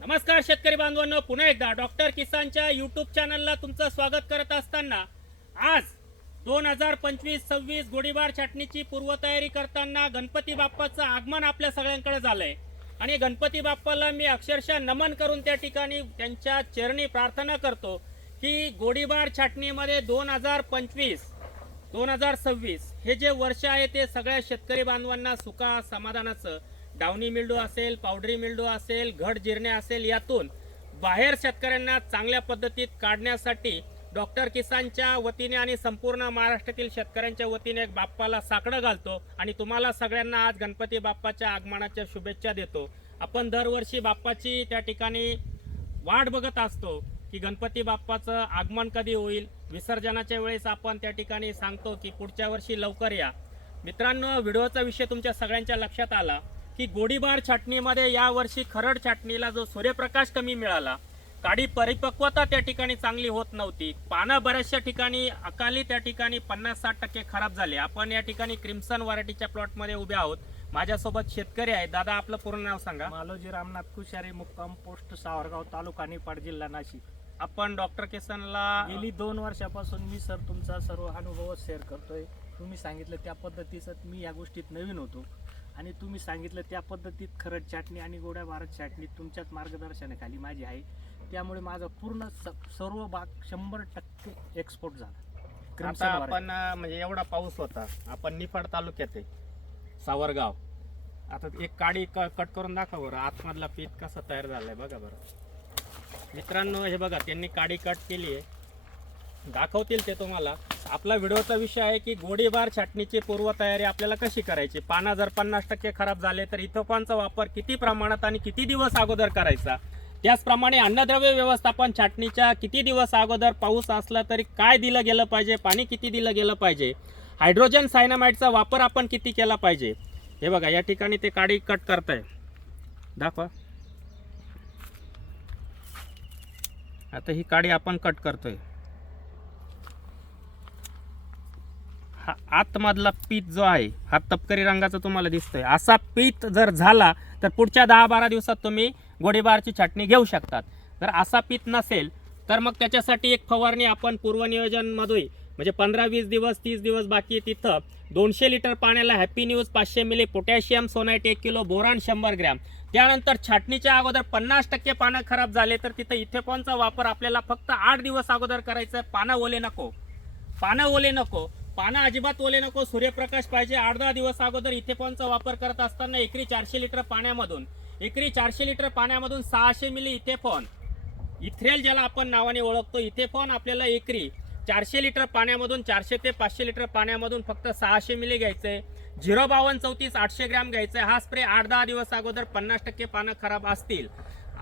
नमस्कार शेतकरी बांधवांनो पुन्हा एकदा डॉक्टर किसानच्या युट्यूब चॅनलला तुमचं स्वागत करत असताना आज दोन हजार पंचवीस सव्वीस गोडीबार छाटणीची पूर्वतयारी करताना गणपती बाप्पाचं आगमन आपल्या सगळ्यांकडे झालंय. आणि गणपती बाप्पाला मी अक्षरशः नमन करून त्या ठिकाणी त्यांच्या चरणी प्रार्थना करतो की गोडीबार छाटणीमध्ये दोन हजार पंचवीस दोन हजार सव्वीस हे जे वर्ष आहे ते सगळ्या शेतकरी बांधवांना सुखा समाधानाचं डावणी मिल्डू असेल पावडरी मिल्डू असेल घट जिरणे असेल यातून बाहेर शेतकऱ्यांना चांगल्या पद्धतीत काढण्यासाठी डॉक्टर किसानच्या वतीने आणि संपूर्ण महाराष्ट्रातील शेतकऱ्यांच्या वतीने एक बाप्पाला साकडं घालतो आणि तुम्हाला सगळ्यांना आज गणपती बाप्पाच्या आगमनाच्या शुभेच्छा देतो. आपण दरवर्षी बाप्पाची त्या ठिकाणी वाट बघत असतो की गणपती बाप्पाचं आगमन कधी होईल. विसर्जनाच्या वेळेस आपण त्या ठिकाणी सांगतो की पुढच्या वर्षी लवकर या. मित्रांनो व्हिडिओचा विषय तुमच्या सगळ्यांच्या लक्षात आला. की गोडीबार छाटणीमध्ये यावर्षी खरड छाटणीला जो सूर्यप्रकाश कमी मिळाला काडी परिपक्वता त्या ठिकाणी चांगली होत नव्हती. पानं बऱ्याचशा ठिकाणी अकाली त्या ठिकाणी पन्नास साठ टक्के खराब झाले. आपण या ठिकाणी क्रिम्सन व्हरायटीच्या प्लॉटमध्ये उभे आहोत. माझ्यासोबत शेतकरी आहे. दादा आपलं पूर्ण नाव सांगा. मालोजी रामनाथ कुशारी मुक्काम पोस्ट सावरगाव तालुका निपाड जिल्हा नाशिक. आपण डॉक्टर किसनला गेली दोन वर्षापासून मी सर तुमचा सर्व अनुभव शेअर करतोय. तुम्ही सांगितलं त्या पद्धतीचं मी या गोष्टीत नवीन होतो. आणि तुम्ही सांगितलं त्या पद्धतीत खरड चाटणी आणि गोड्या भारत चाटणी तुमच्याच मार्गदर्शनाखाली माझी आहे. त्यामुळे माझा पूर्ण सर्व भाग शंभर टक्के एक्सपोर्ट झाला. आता. आपण म्हणजे एवढा पाऊस होता. आपण निफाड तालुक्यात आहे. सावरगाव. आता एक काडी क- कट करून दाखव बरं. आतमधला पीठ कसा तयार झालाय बघा बरं. मित्रांनो हे बघा त्यांनी काडी कट केली आहे. दाखवतील ते तुम्हाला. आपला व्हिडिओचा विषय आहे की गोडीबार छाटणीची पूर्वतयारी आपल्याला कशी करायची? पाना जर पन्नास टक्के खराब झाले तर इथोफानचा वापर किती प्रमाणात आणि किती दिवस अगोदर करायचा? त्याचप्रमाणे अन्नद्रव्य व्यवस्थापन छाटणीच्या किती दिवस अगोदर पाऊस असला तरी काय दिलं गेलं पाहिजे? पाणी किती दिलं गेलं पाहिजे? हायड्रोजन सायनामाइडचा वापर आपण किती केला पाहिजे? हे बघा या ठिकाणी ते काडी कट करताय. दाखवा. आता ही काडी आपण कट करतोय. हा आतमधला पीत जो आहे हा तपकरी रंगाचा तुम्हाला दिसतोय. असा पीत जर झाला तर पुढच्या दहा बारा दिवसात तुम्ही गोडीबारची छाटणी घेऊ शकतात. जर असा पीत नसेल तर मग त्याच्यासाठी एक फवारणी आपण पूर्वनियोजनमध्ये म्हणजे पंधरा वीस दिवस तीस दिवस बाकी आहे तिथं दोनशे लिटर पाण्याला हॅपी न्यूज पाचशे मिली पोटॅशियम सोनाईट एक किलो बोरान शंभर ग्रॅम. त्यानंतर छाटणीच्या अगोदर पन्नास टक्के पानं खराब झाले तर तिथं इथेपॉनचा वापर आपल्याला फक्त आठ दिवस अगोदर करायचा आहे पानं ओले नको. पानं ओले नको. पानं अजिबात ओले नको सूर्यप्रकाश पाहिजे. आठ दहा दिवस अगोदर इथेपॉनचा वापर करत असताना एकरी चारशे लिटर पाण्यामधून एकरी चारशे लिटर पाण्यामधून सहाशे मिली इथेफॉन इथ्रेल ज्याला आपण नावाने ओळखतो इथेफॉन आपल्याला एकरी चारशे लिटर पाण्यामधून चारशे ते पाचशे लिटर पाण्यामधून फक्त सहाशे मिली घ्यायचंय झिरो बावन्न चौतीस आठशे ग्रॅम घ्यायचंय हा स्प्रे आठ दहा दिवस अगोदर पन्नास टक्के पानं खराब असतील.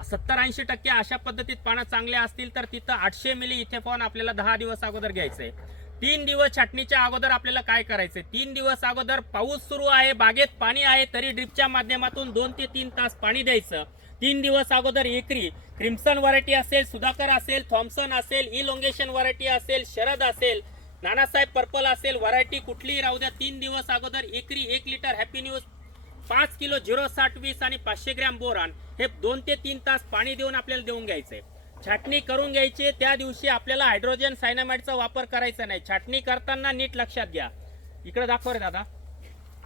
सत्तर ऐंशी टक्के अशा पद्धतीत पानं चांगले असतील तर तिथं आठशे मिली इथेफॉन आपल्याला दहा दिवस अगोदर घ्यायचंय तीन दिवस छाटणीच्या अगोदर आपल्याला काय करायचंय? तीन दिवस अगोदर पाऊस सुरू आहे बागेत पाणी आहे तरी ड्रिपच्या माध्यमातून दोन ते तीन तास पाणी द्यायचं. तीन दिवस अगोदर एकरी क्रिम्सन व्हरायटी असेल सुधाकर असेल थॉम्सन असेल इलोंगेशन व्हरायटी असेल शरद असेल नानासाहेब पर्पल असेल व्हरायटी कुठलीही राहू द्या. तीन दिवस अगोदर एकरी एक लिटर हॅपी न्यूज पाच किलो झिरो साठ वीस आणि पाचशे ग्रॅम बोरान हे दोन ते तीन तास पाणी देऊन आपल्याला देऊन घ्यायचंय. छाटणी करून घ्यायची त्या दिवशी आपल्याला हायड्रोजन सायनामाइडचा वापर करायचा नाही. छाटणी करताना नीट लक्षात घ्या. इकडे दाखव रे दादा.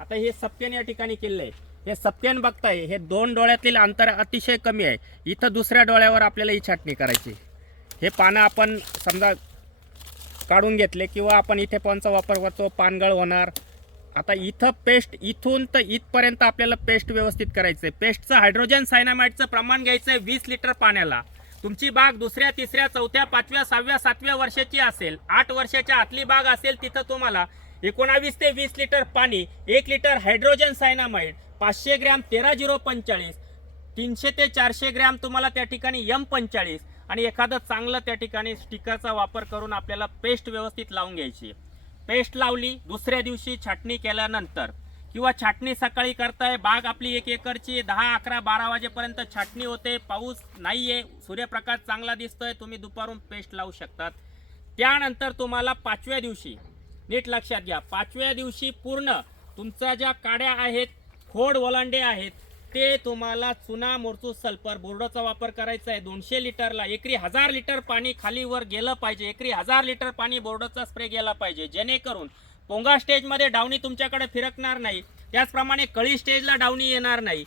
आता हे सप्यन या ठिकाणी केलेलं आहे हे सप्यन बघताय हे दोन डोळ्यातील अंतर अतिशय कमी आहे. इथं दुसऱ्या डोळ्यावर आपल्याला ही छाटणी करायची. हे पानं आपण समजा काढून घेतले किंवा आपण इथे पॉनचा वापर करतो पानगळ होणार. आता इथं पेस्ट इथून तर इथपर्यंत आपल्याला पेस्ट व्यवस्थित करायचं आहे पेस्टचं हायड्रोजन सायनामाइडचं प्रमाण घ्यायचं आहे वीस लिटर पाण्याला. तुमची बाग दुसऱ्या तिसऱ्या चौथ्या पाचव्या सहाव्या सातव्या वर्षाची असेल आठ वर्षाच्या आतली बाग असेल तिथं तुम्हाला एकोणावीस ते वीस लिटर पाणी एक लिटर हायड्रोजन सायनामाइड पाचशे ग्रॅम तेरा झिरो पंचेचाळीस तीनशे ते चारशे ग्रॅम तुम्हाला त्या ठिकाणी यम पंचेचाळीस आणि एखादं चांगलं त्या ठिकाणी स्टिकरचा वापर करून आपल्याला पेस्ट व्यवस्थित लावून घ्यायची. पेस्ट लावली दुसऱ्या दिवशी छाटणी केल्यानंतर किंवा छाटणी सकाळी करताय बाग आपली एक एकरची दहा अकरा बारा वाजेपर्यंत छाटणी होते पाऊस नाहीये सूर्यप्रकाश चांगला दिसतोय तुम्ही दुपारून पेस्ट लावू शकतात. त्यानंतर तुम्हाला पाचव्या दिवशी नीट लक्षात घ्या पाचव्या दिवशी पूर्ण तुमच्या ज्या काड्या आहेत खोड ओलांडे आहेत ते तुम्हाला चुना मोरचू सल्फर बोर्डाचा वापर करायचा आहे. दोनशे लिटरला एकरी हजार लिटर पाणी खाली वर गेलं पाहिजे एकरी हजार लिटर पाणी बोर्डाचा स्प्रे गेला पाहिजे जेणेकरून पोंगा स्टेजमध्ये डावणी तुमच्याकडे फिरकणार नाही. त्याचप्रमाणे कळी स्टेजला डावणी येणार नाही.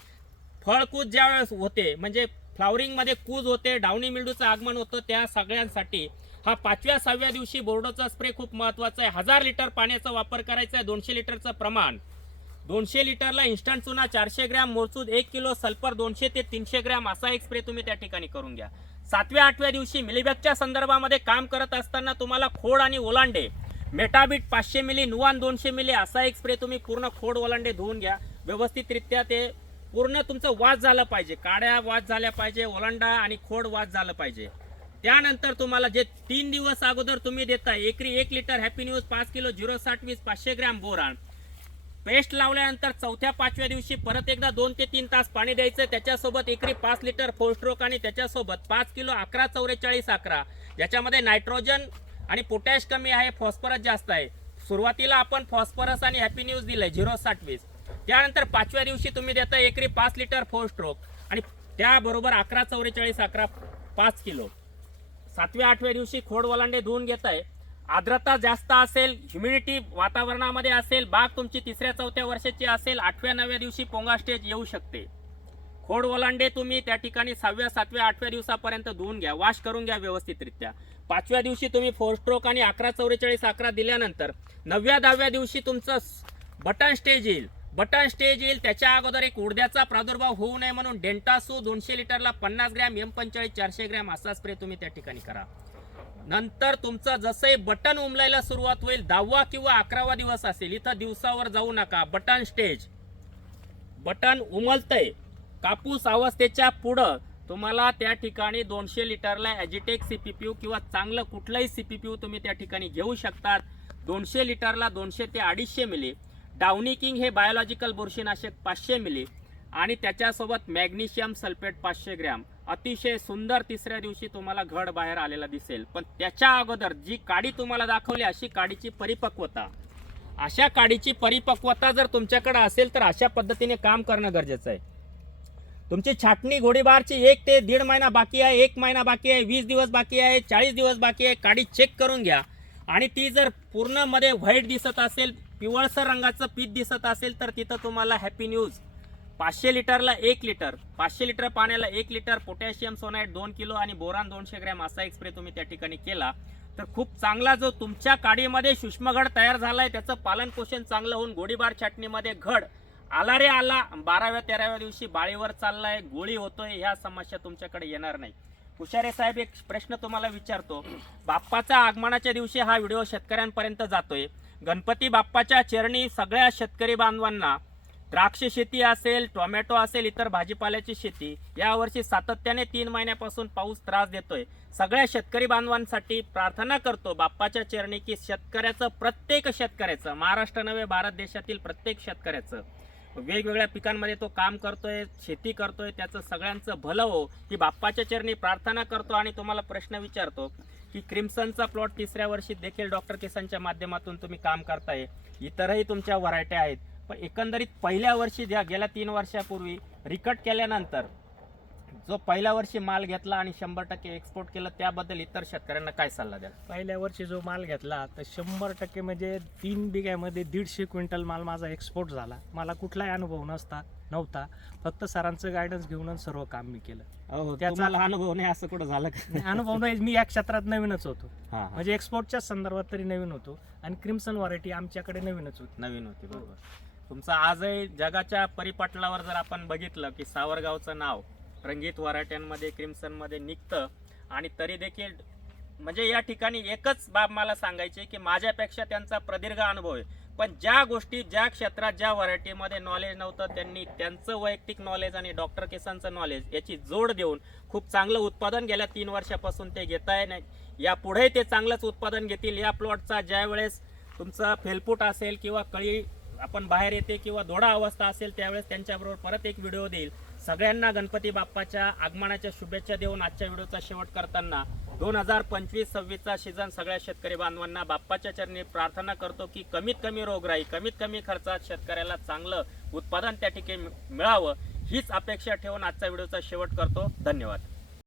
फळकूज ज्यावेळेस होते म्हणजे फ्लावरिंगमध्ये कूज होते डावणी मिल्डूचं आगमन होतं त्या सगळ्यांसाठी. हा पाचव्या सहाव्या दिवशी बोर्डोचा स्प्रे खूप महत्त्वाचा आहे. हजार लिटर पाण्याचा वापर करायचा आहे दोनशे लिटरचं प्रमाण. दोनशे लिटरला इन्स्टंट चुना चारशे ग्रॅम मोरचूद एक किलो सल्फर दोनशे ते तीनशे ग्रॅम असा एक स्प्रे तुम्ही त्या ठिकाणी करून घ्या. सातव्या आठव्या दिवशी मिलीबॅगच्या संदर्भामध्ये काम करत असताना तुम्हाला खोड आणि ओलांडे मेटाबीट पाचशे मिली नुवान दोनशे मिली असा एक स्प्रे तुम्ही पूर्ण खोड ओलांडे धुवून घ्या. व्यवस्थितरित्या ते पूर्ण तुमचं वास झालं पाहिजे. काड्या वास झाल्या पाहिजे ओलांडा आणि खोड वास झालं पाहिजे. त्यानंतर तुम्हाला जे तीन दिवस अगोदर तुम्ही देता एकरी एक लिटर हॅपी न्यूज पाच किलो झिरो साठ वीस पाचशे ग्रॅम बोरान. पेस्ट लावल्यानंतर चौथ्या पाचव्या दिवशी परत एकदा दोन ते तीन तास पाणी द्यायचं. त्याच्यासोबत एकरी पाच लिटर फोस्ट्रोक आणि त्याच्यासोबत पाच किलो अकरा चौवेचाळीस अकरा. ज्याच्यामध्ये नायट्रोजन आणि पोटॅश कमी आहे फॉस्फरस जास्त आहे. सुरुवातीला आपण फॉस्फरस आणि हॅपी न्यूज दिलंय झिरो साठवीस. त्यानंतर पाचव्या दिवशी तुम्ही देता एकरी पाच लिटर फोर स्ट्रोक. आणि त्याबरोबर अकरा चौवेचाळीस अकरा पाच किलो. सातव्या आठव्या दिवशी खोड वलांडे धुवून आहे आर्द्रता जास्त असेल ह्युमिडिटी वातावरणामध्ये असेल बाग तुमची तिसऱ्या चौथ्या वर्षाची असेल आठव्या नवव्या दिवशी पोंगा स्टेज येऊ शकते. खोड ओलांडे तुम्ही त्या ठिकाणी सहाव्या सातव्या आठव्या दिवसापर्यंत धुवून घ्या वॉश करून घ्या व्यवस्थितरित्या. पाचव्या दिवशी तुम्ही फोर स्ट्रोक आणि अकरा चौवेचाळीस अकरा दिल्यानंतर नवव्या दहाव्या दिवशी तुमचं बटन स्टेज येईल. बटन स्टेज येईल त्याच्या अगोदर एक उडद्याचा प्रादुर्भाव होऊ नये म्हणून डेंटासू दोनशे लिटरला पन्नास ग्रॅम एम पंचेचाळीस चारशे ग्रॅम असा स्प्रे तुम्ही त्या ठिकाणी करा. नंतर तुमचं जसंही बटन उमलायला सुरुवात होईल दहावा किंवा अकरावा दिवस असेल इथं दिवसावर जाऊ नका. बटन स्टेज बटन उमलतंय. कापूस अवस्थेच्या पुढं तुम्हाला त्या ठिकाणी दोनशे लिटरला ॲजिटेक सी पी पी यू किंवा चांगलं कुठलंही सी पी पी यू तुम्ही त्या ठिकाणी घेऊ शकतात. दोनशे लिटरला दोनशे ते अडीचशे मिली. डाउनी किंग हे बायोलॉजिकल बुरशीनाशक पाचशे मिली. आणि त्याच्यासोबत मॅग्नेशियम सल्फेट पाचशे ग्रॅम. अतिशय सुंदर तिसऱ्या दिवशी तुम्हाला घड बाहेर आलेला दिसेल. पण त्याच्या अगोदर जी काडी तुम्हाला दाखवली अशी काडीची परिपक्वता. अशा काडीची परिपक्वता जर तुमच्याकडे असेल तर अशा पद्धतीने काम करणं गरजेचं आहे. तुमची छाटणी घोडीबारची एक ते दीड महिना बाकी आहे एक महिना बाकी आहे वीस दिवस बाकी आहे चाळीस दिवस बाकी आहे काडी चेक करून घ्या. आणि ती जर पूर्णमध्ये व्हाईट दिसत असेल पिवळसर रंगाचं पीठ दिसत असेल तर तिथं तुम्हाला हॅपी न्यूज पाचशे लिटरला एक लिटर. पाचशे लिटर पाण्याला एक लिटर पोटॅशियम सोनाईट दोन किलो आणि बोरान दोनशे ग्रॅम असा एक स्प्रे तुम्ही त्या ठिकाणी केला. तर खूप चांगला जो तुमच्या काडीमध्ये सूक्ष्मघड तयार झाला आहे त्याचं पालन पोषण चांगलं होऊन गोडीबार छाटणीमध्ये घड. आला रे आला. बाराव्या तेराव्या दिवशी बाळीवर चाललाय गोळी होतोय ह्या समस्या तुमच्याकडे येणार नाही. हुशारे साहेब एक प्रश्न तुम्हाला विचारतो. बाप्पाच्या आगमनाच्या दिवशी हा व्हिडिओ शेतकऱ्यांपर्यंत जातोय. गणपती बाप्पाच्या चरणी सगळ्या शेतकरी बांधवांना द्राक्ष शेती असेल टोमॅटो असेल इतर भाजीपाल्याची शेती यावर्षी सातत्याने तीन महिन्यापासून पाऊस त्रास देतोय. सगळ्या शेतकरी बांधवांसाठी प्रार्थना करतो बाप्पाच्या चरणी की शेतकऱ्याचं प्रत्येक शेतकऱ्याचं महाराष्ट्र नव्हे भारत देशातील प्रत्येक शेतकऱ्याचं. वेगवेगळ्या पिकांमध्ये तो काम करतोय शेती करतोय त्याचं सगळ्यांचं भलं हो ही बाप्पाच्या चरणी प्रार्थना करतो आणि तुम्हाला प्रश्न विचारतो की क्रिम्सनचा प्लॉट तिसऱ्या वर्षी देखील डॉक्टर किसानच्या माध्यमातून तुम्ही काम करताय. इतरही तुमच्या व्हरायट्या आहेत. पण एकंदरीत पहिल्या वर्षी ज्या गेल्या तीन वर्षापूर्वी रिकट केल्यानंतर जो पहिल्या वर्षी माल घेतला आणि शंभर टक्के एक्सपोर्ट केलं त्याबद्दल इतर शेतकऱ्यांना काय सल्ला द्याल? पहिल्या वर्षी जो माल घेतला तर शंभर टक्के म्हणजे तीन बिघ्यामध्ये दीडशे क्विंटल माल माझा एक्सपोर्ट झाला. मला कुठलाही अनुभव नसता नव्हता. फक्त सरांचं गायडन्स घेऊनच सर्व काम मी केलं. त्याचा- अनुभव नाही असं कुठं झालं अनुभव नाही. मी या क्षेत्रात नवीनच होतो. म्हणजे एक्सपोर्टच्या संदर्भात तरी नवीन होतो. आणि क्रिम्सन व्हरायटी आमच्याकडे नवीनच होती. नवीन होती बरोबर. तुमचं आजही जगाच्या परिपटलावर जर आपण बघितलं की सावरगावचं नाव रंगीत वराट्यांमध्ये क्रिम्सनमध्ये निघतं. आणि तरी देखील म्हणजे या ठिकाणी एकच बाब मला सांगायची आहे की माझ्यापेक्षा त्यांचा प्रदीर्घ अनुभव आहे. पण ज्या गोष्टी ज्या क्षेत्रात ज्या व्हरायटीमध्ये नॉलेज नव्हतं त्यांनी त्यांचं वैयक्तिक नॉलेज आणि डॉक्टर केसांचं नॉलेज याची जोड देऊन खूप चांगलं उत्पादन गेल्या तीन वर्षापासून ते घेत आहे. नाही यापुढे ते चांगलंच उत्पादन घेतील. या प्लॉटचा ज्या वेळेस तुमचा फेलपूट असेल किंवा कळी आपण बाहेर येते किंवा दोडा अवस्था असेल त्यावेळेस त्यांच्याबरोबर परत एक व्हिडिओ देईल. सगळ्यांना गणपती बाप्पाच्या आगमनाच्या शुभेच्छा देऊन आजच्या व्हिडिओचा शेवट करताना दोन हजार पंचवीस सव्वीसचा सीझन सगळ्या शेतकरी बांधवांना बाप्पाच्या चरणी प्रार्थना करतो की कमीत कमी रोगराई कमीत कमी खर्चात शेतकऱ्याला चांगलं उत्पादन त्या ठिकाणी मिळावं हीच अपेक्षा ठेवून आजचा व्हिडिओचा शेवट करतो. धन्यवाद.